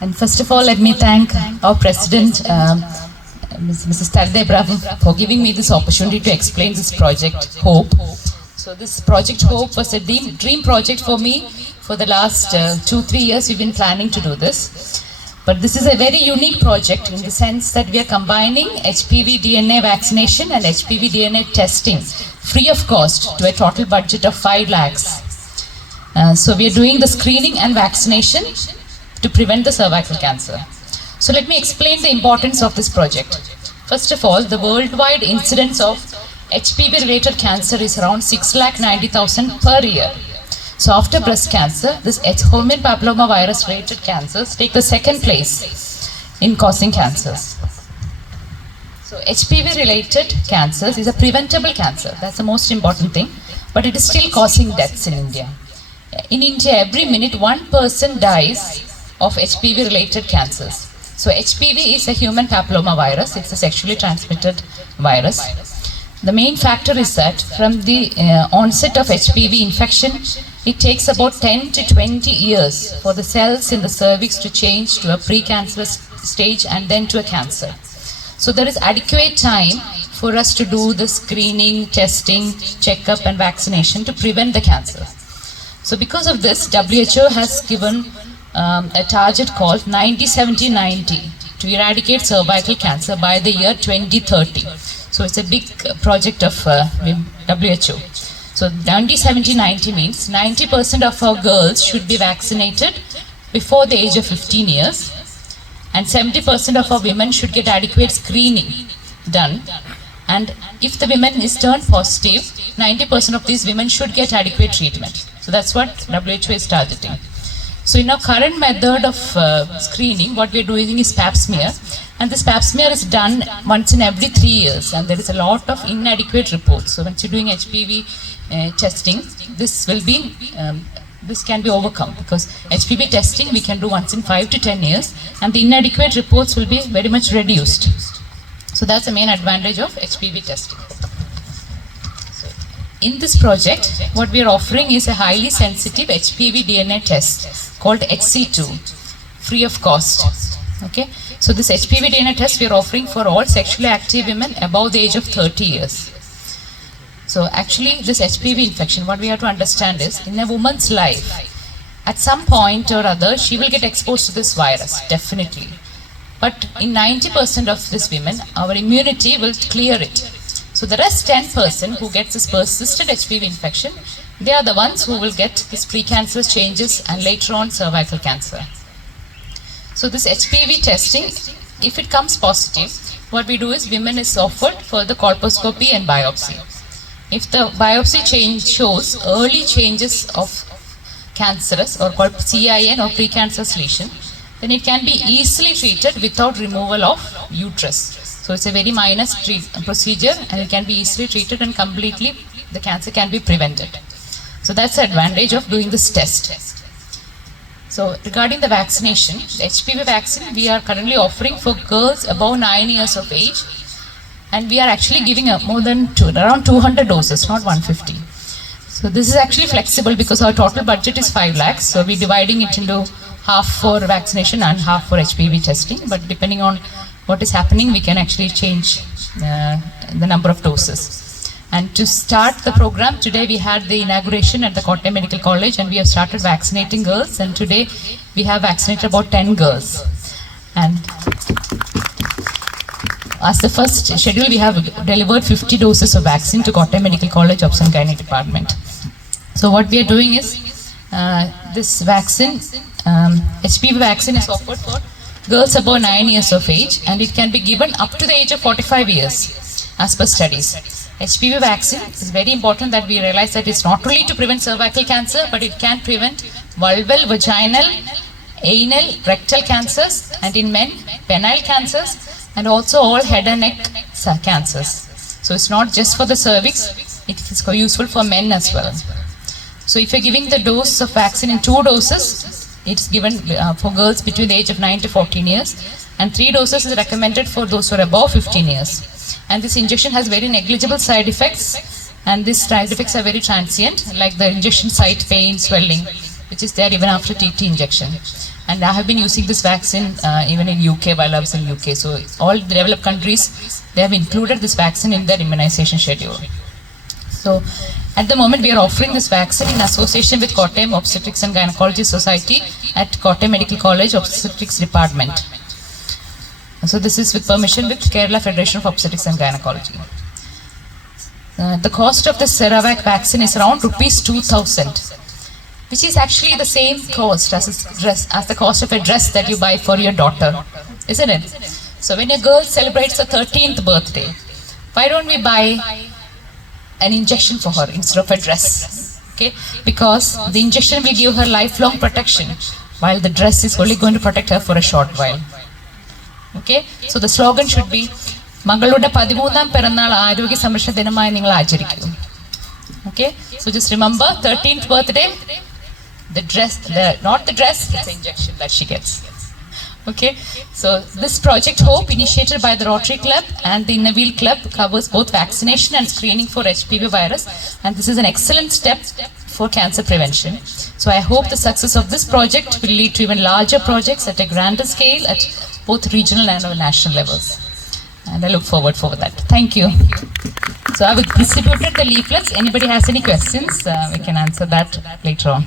And first of all, let me thank our President, Mrs. Tarde Bravo, for giving me this opportunity to explain this project, HOPE. So this project HOPE was a dream project for me. For the last 2-3 years, we've been planning to do this. But this is a very unique project in the sense that we are combining HPV DNA vaccination and HPV DNA testing free of cost to a total budget of 5 lakhs. So we are doing the screening and vaccination to prevent the cervical cancer. So let me explain the importance of this project. First of all, the worldwide incidence of HPV related cancer is around 6,90,000 per year. So after breast cancer, this human papillomavirus related cancers take the second place in causing cancers. So HPV related cancers is a preventable cancer. That's the most important thing. But it is still causing deaths in India. In India, every minute one person dies of HPV related cancers. So HPV is a human papillomavirus. It's a sexually transmitted virus. The main factor is that from the onset of HPV infection, it takes about 10 to 20 years for the cells in the cervix to change to a precancerous stage and then to a cancer. So there is adequate time for us to do the screening, testing, checkup and vaccination to prevent the cancer. So because of this, WHO has given a target called 90-70-90 to eradicate cervical cancer by the year 2030. So it's a big project of WHO. So 90-70-90 means 90% of our girls should be vaccinated before the age of 15 years and 70% of our women should get adequate screening done. And if the women is turned positive, 90% of these women should get adequate treatment. So that's what WHO is targeting. So in our current method of screening, what we are doing is pap smear. And this pap smear is done once in every 3 years. And there is a lot of inadequate reports. So once you're doing HPV testing, this can be overcome. Because HPV testing we can do once in 5 to 10 years. And the inadequate reports will be very much reduced. So that's the main advantage of HPV testing. In this project, what we are offering is a highly sensitive HPV DNA test called HC2, free of cost. Okay, so this HPV DNA test we are offering for all sexually active women above the age of 30 years. So actually, this HPV infection, what we have to understand is, in a woman's life, at some point or other, she will get exposed to this virus, definitely. But in 90% of these women, our immunity will clear it. So the rest 10% who gets this persistent HPV infection, they are the ones who will get this precancerous changes and later on cervical cancer. So this HPV testing, if it comes positive, what we do is women is offered for the colposcopy and biopsy. If the biopsy change shows early changes of cancerous or called CIN or precancerous lesion, then it can be easily treated without removal of uterus. So it's a very minor procedure and it can be easily treated and completely the cancer can be prevented. So that's the advantage of doing this test. So regarding the vaccination, the HPV vaccine we are currently offering for girls above 9 years of age, and we are actually giving more than around 200 doses, not 150. So this is actually flexible because our total budget is 5 lakhs. So we're dividing it into half for vaccination and half for HPV testing, but depending on what is happening, we can actually change the number of doses. And to start the program, today we had the inauguration at the Kottayam Medical College and we have started vaccinating girls, and today we have vaccinated about 10 girls. And as the first schedule, we have delivered 50 doses of vaccine to Kottayam Medical College Obs and Gynae Department. So what we are doing is, this vaccine, HPV vaccine is offered for girls above 9 years of age, and it can be given up to the age of 45 years as per studies. HPV vaccine is very important that we realize that it's not only to prevent cervical cancer, but it can prevent vulval, vaginal, anal, rectal cancers, and in men, penile cancers, and also all head and neck cancers. So it's not just for the cervix, it is useful for men as well. So if you're giving the dose of vaccine in 2 doses, it's given for girls between the age of 9 to 14 years, and 3 doses is recommended for those who are above 15 years. And this injection has very negligible side effects, and these side effects are very transient, like the injection site pain, swelling, which is there even after TT injection. And I have been using this vaccine even in UK while I was in UK. So all the developed countries, they have included this vaccine in their immunization schedule. So at the moment we are offering this vaccine in association with Kottayam Obstetrics and Gynecology Society at Kottayam Medical College Obstetrics Department. So this is with permission with Kerala Federation of Obstetrics and Gynecology. The cost of the Ceravac vaccine is around rupees 2,000, which is actually the same cost as the cost of a dress that you buy for your daughter, isn't it? So when a girl celebrates her 13th birthday, why don't we buy an injection for her instead of a dress? Okay, because the injection will give her lifelong protection, while the dress is only going to protect her for a short while. Okay, so the slogan should be മകളുടെ 13ാം പിറന്നാൾ ആരോഗ്യ സംരക്ഷണ ദിനമായി നിങ്ങൾ ആചരിക്കും. Okay, so just remember 13th birthday, the dress, not the dress, it's the injection that she gets. Okay, so this project Hope, initiated by the Rotary Club and the Innovil Club, covers both vaccination and screening for HPV virus, and this is an excellent step for cancer prevention. So I hope the success of this project will lead to even larger projects at a grander scale at both regional and national levels. And I look forward for that. Thank you. So I have distributed the leaflets. Anybody has any questions, we can answer that later on.